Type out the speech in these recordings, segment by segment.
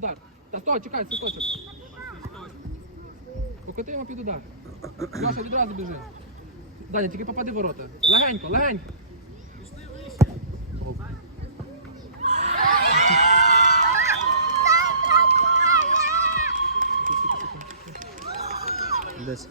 Удар. Та стой, чекай, свисточок. Покоти йому під удар. Льоша, відразу біжи. Даня, тільки попади в ворота. Легенько, легенько. Десь.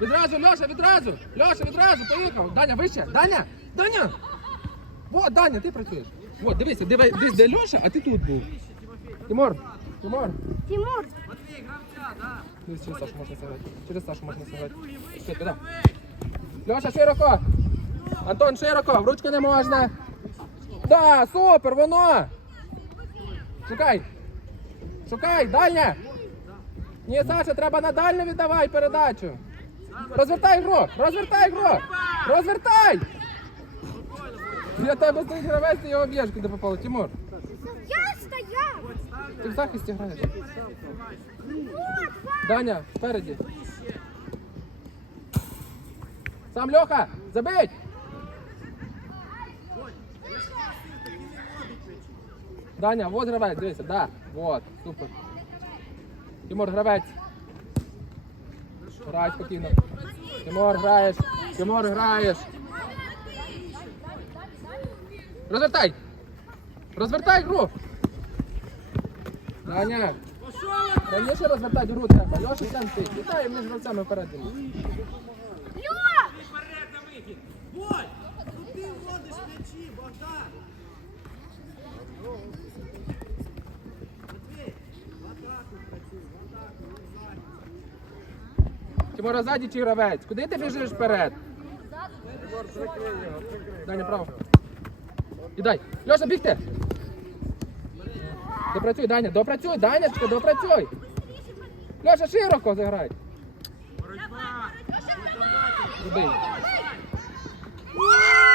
Відразу, Льоша, відразу! Льоша, відразу, поїхав! Даня, вище! Даня! Даня! Вот, Даня, ти працюєш. Вот, дивися, диви- дивись, де Льоша, а ти тут був. Тимур, Тимур. Тимур, Дивись, через Сашу можна сыграть. Через Сашу можна сыграть. Все, туди. Льоша, широко! Антон, широко! В ручку не можна! Да, супер, воно! Шукай! Шукай, дальня! Ні, Саша, треба на дальню віддавай передачу! Розвертай гру! Розвертай гру! Розвертай! Я тебе стоїть гравець, ти його б'єш, куди попало. Тимур, я стоял. ти в захисті граєш. Даня, спереді. Сам Льоха, забить! Даня, вот гравець, дивися, да, вот, супер. Тимур, гравець. Грай спокійно. Тимур, граєш. Тимур, граєш. Розвертай! Розвертай гру! Даня! Раніше розвертати гру треба. Льоша там ти. Вітаю між гравцями вперед. Ну ти вводиш м'ячі, Богдан! Матвій, в атаку працюй, в атаку, не ззаді. Тимура ззаді чи гравець? Куди ти біжиш вперед? Даня, право. дай. Льоша, бігти. Допрацюй, Даня, допрацюй, Данячка, допрацюй. Льоша, широко заграй. Забий. Тренер!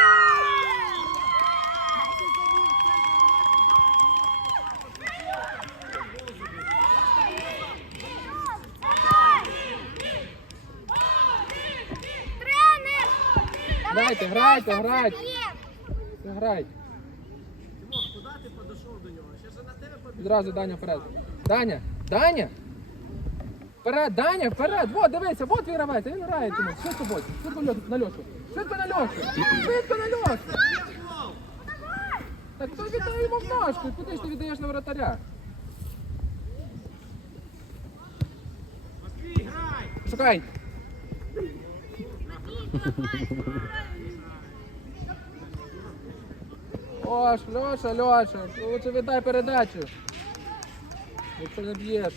Грайте, грайте, грайте. Тренер! Грай. Тимох, куди ти подійшов до нього? Ще ж на тебе побіг. Відразу Даня вперед. Даня, Даня. Вперед, Даня, вперед. Вот, дивися, вот він гравець, він грає чому. Швидко бой, швидко Льошу, на Льошу. Швидко на Льошу. Швидко на Льошу. Так то віддай йому в ножку. Куди ж ти віддаєш на воротаря? Матвій, грай! Шукай. Ош, Льоша, Льоша, лучше віддай передачу. Якщо не б'єш.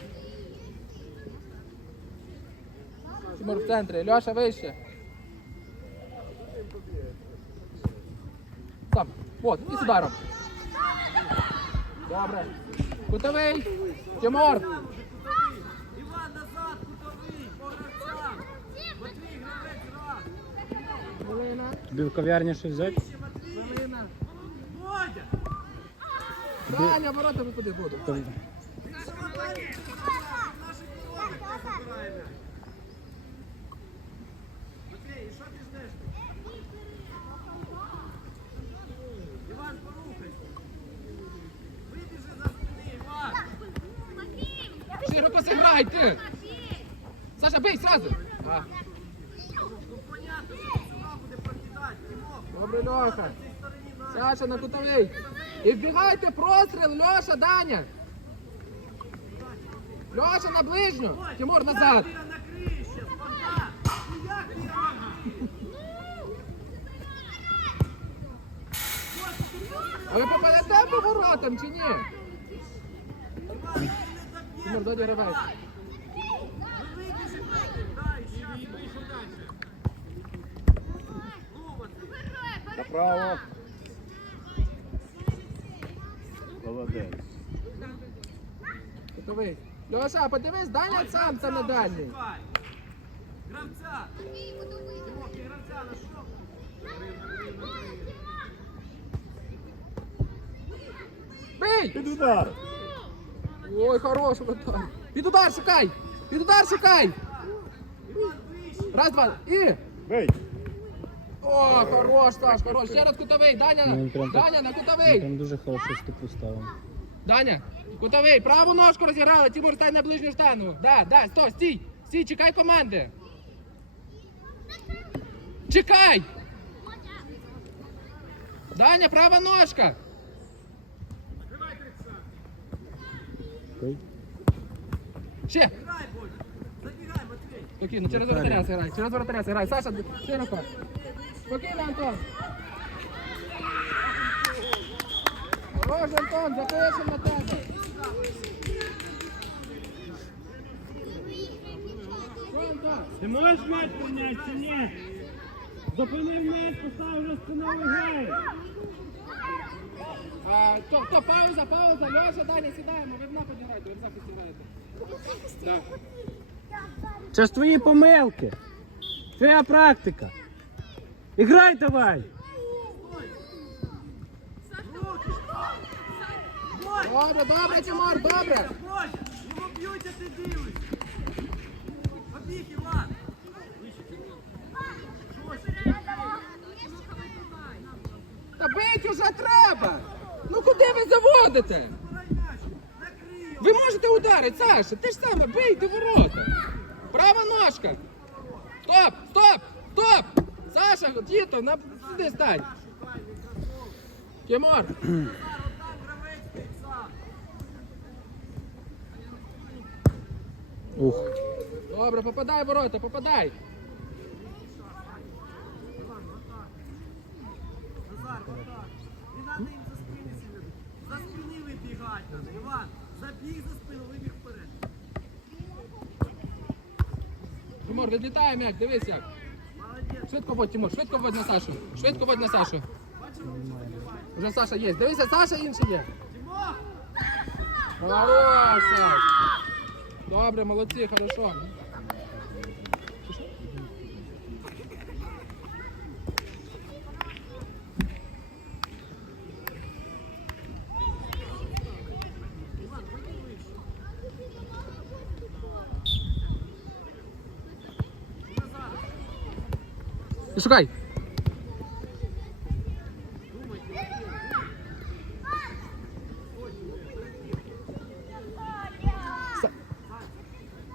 Тимур в центрі, Льоша вище. Сам. Вот, і з ударом. Добре. Кутовий. Тимур. Іван, назад, кутовий, по гравцям! Матвій, гравець, грай! Тобі в кав'ярні щось взяти? Хвилина. Бодя! Даня, ворота випади буду. Там- Наші ворота забирає м'яч. Матвій, і що ти ждеш? Іван, порухайся! Вибіжи за спини, Іван! Широко зіграй ти! Саша, бей сразу! Добре, Льоха. в цій стороні на. Саша на кутовий. І вбігайте простріл, Льоша, Даня. Льоша на ближню. Тимур назад. А ви попадете по воротам чи ні? Тимур, доді гравець. Вибіжи, дай, ще. Матвій. Направо. Молодець. Кутовий. Льоша, подивись, Даня сам там на дальній. Шукай. Гравця. Тимох, і гравця нашов. Бий! Під удар. Ой, хороший удар. Під удар шукай! Під удар шукай! Раз, два, і! Бей! О, хорош, Саш, хорош. Ще раз кутовий, Даня, Ну, він прям так- Даня, на Він кутовий. Там дуже хорошо стопу ставив. Даня, кутовий, праву ножку розіграли, Тимур, стань на ближню штангу. Да, да, стой, стій, стій, чекай команди. Чекай! Даня, права ножка. Ой. Ще. Спокійно, через воротаря зіграй, через воротаря зіграй. Саша, широко. Спокійно, Антон. Хорош, Антон, запишемо на тебе. Ти можеш м'яч прийняти чи ні? Зупинив м'яч, поставив вже спиною грає. А, хто, хто, пауза, пауза, Льоша, Даня, сідаємо, ви в нападі граєте, ви в захисті граєте. Так. Це ж твої помилки. Твоя практика. Іграй давай. Добре, добре, Тимур, добре. Його б'ють, а ти дивишся. Побіг, Іван. Та бить уже треба. Ну куди ви заводите? Ви можете ударити, Саша, ти ж саме, бийте ворота. Права ножка. Стоп, стоп, стоп. Саша, діто, на сюди стань. Тимур. Ух. добре, попадай в ворота, попадай. За спини вибігати надо. Іван, забіг за спину, вибіг вперед. Тимур, відлітає м'яч, дивись як. Молодець. Швидко водь, Тимур, швидко водь на Сашу. Швидко водь на Сашу. Вже Саша є. Дивися, Саша інший є. Хорош, Саш. Добре, молодці, хорошо. І Шукай.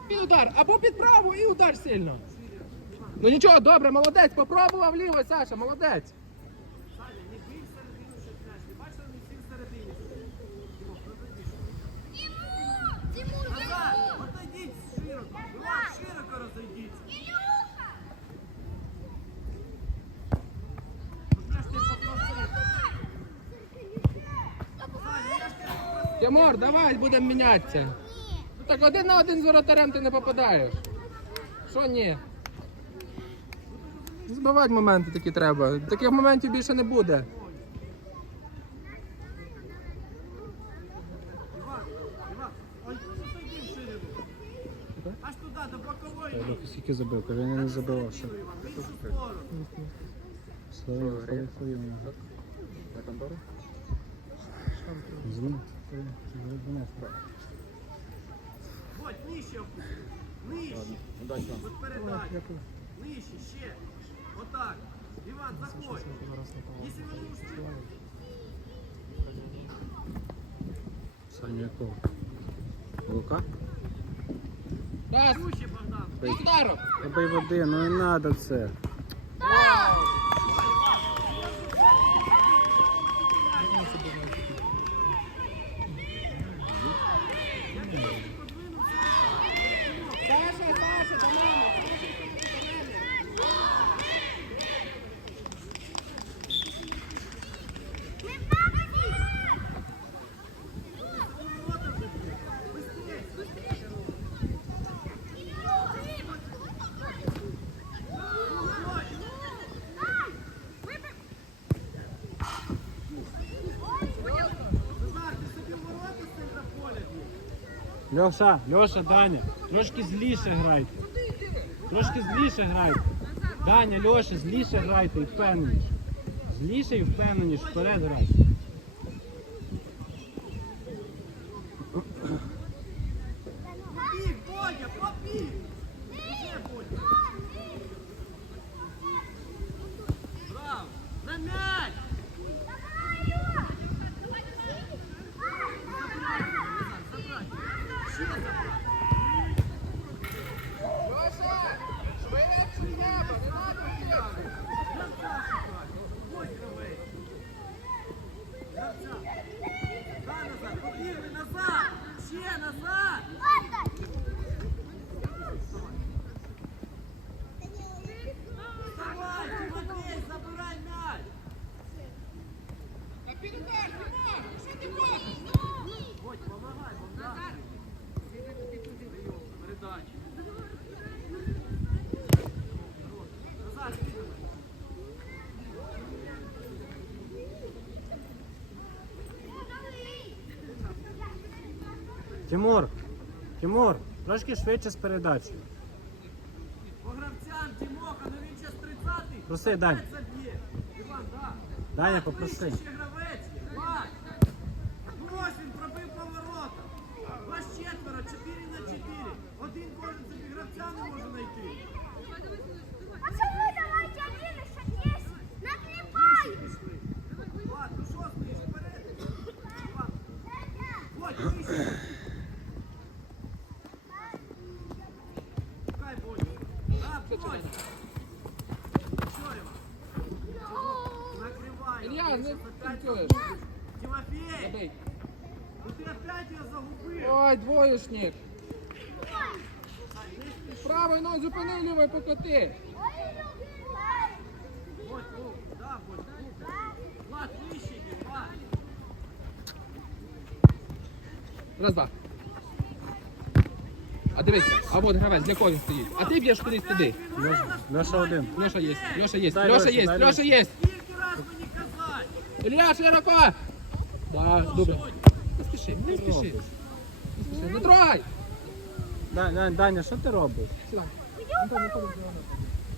І удар, або під праву і удар сильно. Ну нічого, добре, молодець, попробував ліво, Саша, молодець. Тимур, давай будемо мінятися. Так один на один з воротарем ти не попадаєш. Що ні? Збивати моменти такі треба. Таких моментів більше не буде. Аж туди, до бокової. Скільки забив, каже, я не забивав ще. Іван, в іншу сторону. Слава, слава, слава. Звон. Водь, нижче опусти. Нижче. От передача. Нижче, ще. Отак. Іван, заходь. Якщо вони ушли, Саню якого? Лука? Раз, і ударом. Дай води, ну не треба це. Саша, Льоша, Льоша, Даня, трошки зліше грайте. Трошки зліше грайте. Даня, Льоша, зліше грайте і впевненіше. Зліше і впевненіше, вперед грайте. Тимур, Тимур, трошки швидше з передачею. По гравцям, Тимоха, ну він зараз 30-й. Проси, Дань. Заб'є. Іван, да. Даня, попроси. 4 на 4. Один кожен собі гравця не може знайти. да, Бодь, лук. Влад, вище йди, Влад. Раз, два. А дивися, а от гравець, для кого він стоїть. А ти б'єш кудись туди. Льоша, Льоша один. Льоша є, Льоша є, Дай Льоша Льоші, є, дай Льоша Льоші. є. Скільки раз мені казати? Ілля, широко! Да, добре. Не спіши, не спіши. Не не трогай! Даня, що ти робиш? Виходи з зони.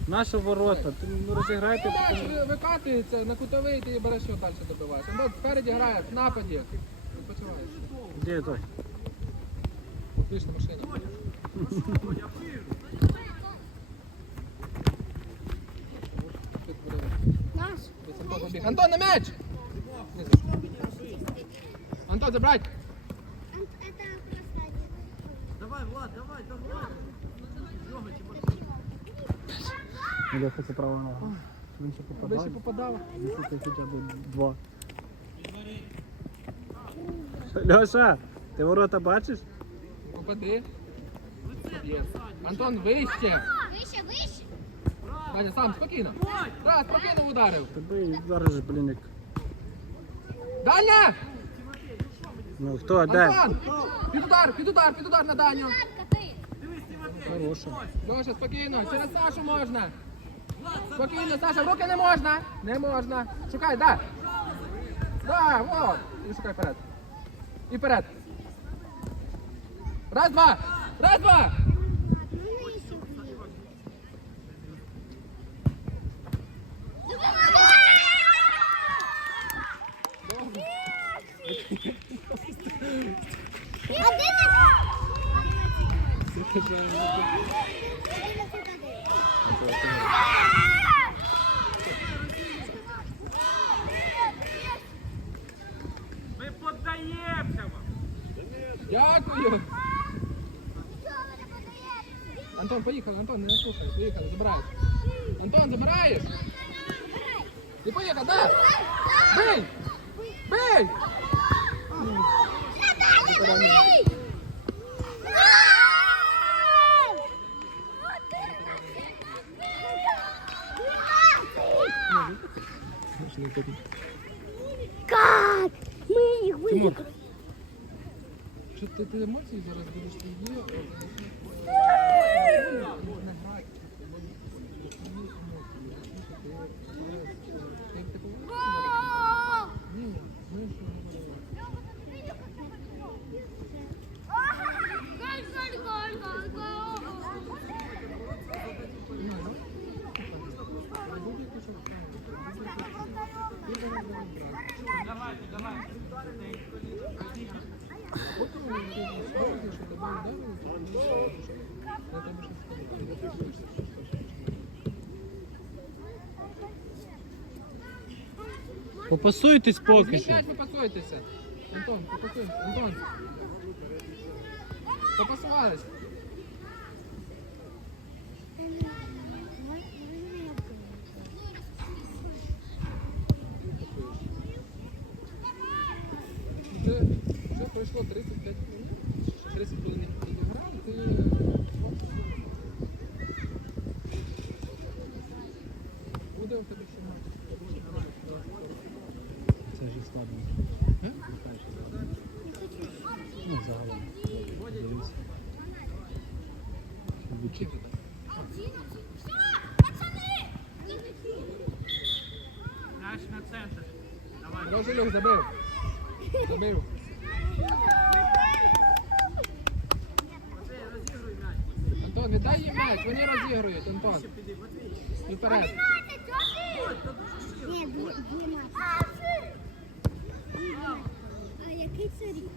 Наші ворота. Ти ну, розіграйте. Ти потім- викатується на кутовий, ти береш його далі добиваєш. Антон спереді грає, в нападі. Відпочиваєш. Де той? Тут буде. Наш. Антон на м'яч! Антон, забрать! Льоха, це права нога. Він ще Аби ще попадав. Хоча б два. Льоша, ти ворота бачиш? Попади. Антон, вище! Выше, выше. Ваня, сам, спокійно. Раз, спокійно ударив. Тебе зараз же, блін, як... Даня! Ну хто, де? Антон! Під удар, під удар, під удар на Даню. Хороша. Леша, спокійно, через Сашу можна. Спокійно, Саша, в руки не можна. Не можна. Шукай, да. Да, вот. І шукай вперед. І вперед. Раз, два. Раз, два. Выше. Ми поддаємося вам. Дякую. Антон, поїхали, Антон, не слухай. Поїхали, забираєш. Антон, забираєш? Ти поїхав, да? Бий! Бий! Как? Мы их Тимур. Что ты, ты эмоции зараз будеш тоді? Не грай. Ні, ми ж не говорили. Попасуйтесь поки що. Попасуйтеся. Антон, попасуйтесь. Антон. Попасувались. Жожилюк забив. Забив. Антон, віддай їм м'яч, вони розігрують, Антон. І вперед. Ні, 12. А який це рік?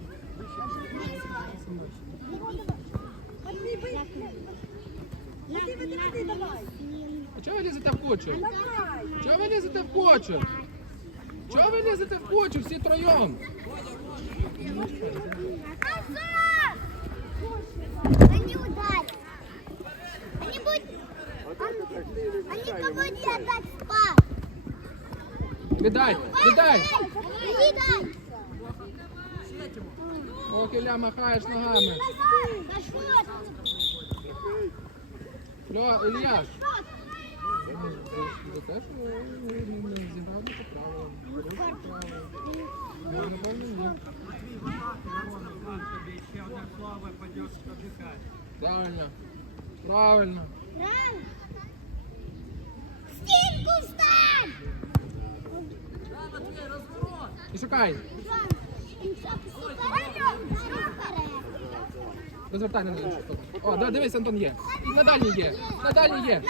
А чого ви лізете в кучу? Чого ви лізете в кучу? Ви лізете в кучу всі троєм? Они ударят. Они будут... Они кого не отдать спать. Віддай, віддай! Ох, Ілля, махаєш ногами. Шот. Льо. По правилам. Ну, напевно, ні. Правильно. Правильно. Правильно. Стінку встань! І шукай. Розвертай на іншу. О, да, дивись, Антон є. І на дальній є. На дальній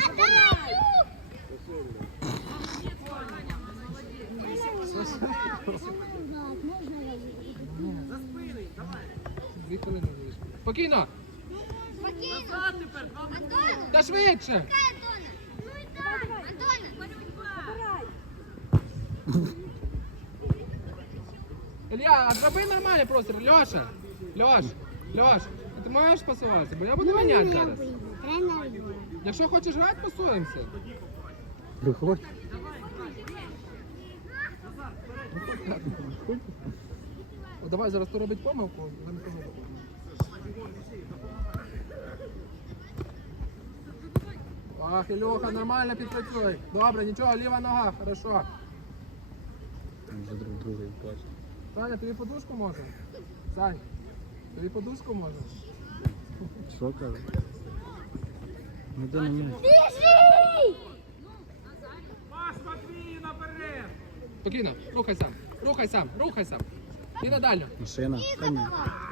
Дві хвилини залишилось. Спокійно. Назад тепер, два Та швидше. Антона! Ну и да! Антона! Ілля, а зроби нормальний простір. Льоша. Льош. Льош. а Ти можеш пасуватися? Бо я буду ганяти зараз. Якщо хочеш грати, пасуємося. Приходь. О, давай зараз хто робить помилку, замість того робимо. Ах, Ілюха, нормально підпрацюй. Добре, нічого, ліва нога, хорошо. Вже друг. Саня, тобі подушку можна? Сань, тобі подушку можна? Що каже? Ну де на м'яч? Спокійно, рухай сам, рухай сам, рухай сам. І на дальню. Машина. Та ні. Давай.